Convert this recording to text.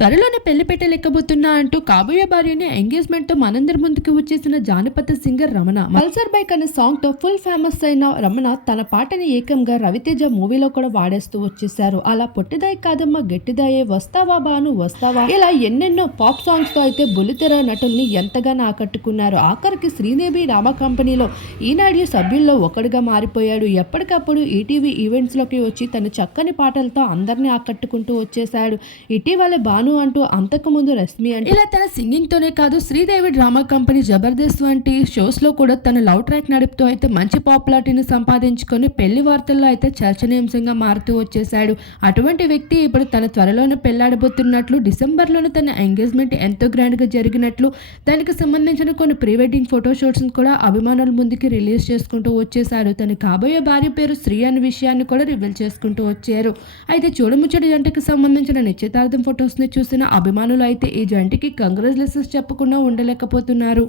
త్వరలోనే పెళ్ళి పెట్టలేకపోతున్నా అంటూ కాబోయే భార్యని ఎంగేజ్మెంట్తో మనందరి ముందుకు వచ్చేసిన జానపద సింగర్ రమణ. పల్సర్ బైక్ అనే సాంగ్తో ఫుల్ ఫేమస్ అయిన రమణ తన పాటని ఏకంగా రవితేజ మూవీలో కూడా వాడేస్తూ వచ్చేసారు అలా పొట్టిదాయి కాదమ్మా గట్టిదాయే వస్తావా బాను వస్తావా? ఇలా ఎన్నెన్నో పాప్ సాంగ్స్తో అయితే బులితెర నటుల్ని ఎంతగానో ఆకట్టుకున్నారు. ఆఖరికి శ్రీదేవి రామ కంపెనీలో ఈనాడు సభ్యుల్లో ఒకడుగా మారిపోయాడు. ఎప్పటికప్పుడు ఈటీవీ ఈవెంట్స్లోకి వచ్చి తన చక్కని పాటలతో అందరినీ ఆకట్టుకుంటూ వచ్చేసాడు ఇటీవల బాను అంటూ అంతకుముందు రశ్మి అంటే ఇలా తన సింగింగ్ తోనే కాదు శ్రీదేవి డ్రామా కంపెనీ జబర్దస్త్ వంటి షోస్లో కూడా తన లవ్ ట్రాక్ నడుపుతూ అయితే మంచి పాపులారిటీని సంపాదించుకొని పెళ్ళి వార్తల్లో అయితే చర్చనీయాంశంగా మారుతూ వచ్చేసాడు అటువంటి వ్యక్తి ఇప్పుడు తన త్వరలోనే పెళ్ళాడబోతున్నట్లు డిసెంబర్లోనే తన ఎంగేజ్మెంట్ ఎంతో గ్రాండ్గా జరిగినట్లు దానికి సంబంధించిన కొన్ని ప్రీ వెడ్డింగ్ ఫోటోషూట్స్ కూడా అభిమానుల ముందుకి రిలీజ్ చేసుకుంటూ వచ్చేసాడు తన కాబోయే భార్య పేరు శ్రీ అనే విషయాన్ని కూడా రివీల్ చేసుకుంటూ వచ్చారు. అయితే చూడముచ్చటి జంటకి సంబంధించిన నిశ్చితార్థం ఫొటోస్ని చూసిన అభిమానులు అయితే ఈ జంటకి కంగ్రాచులేషన్స్ చెప్పకుండా ఉండలేకపోతున్నారు.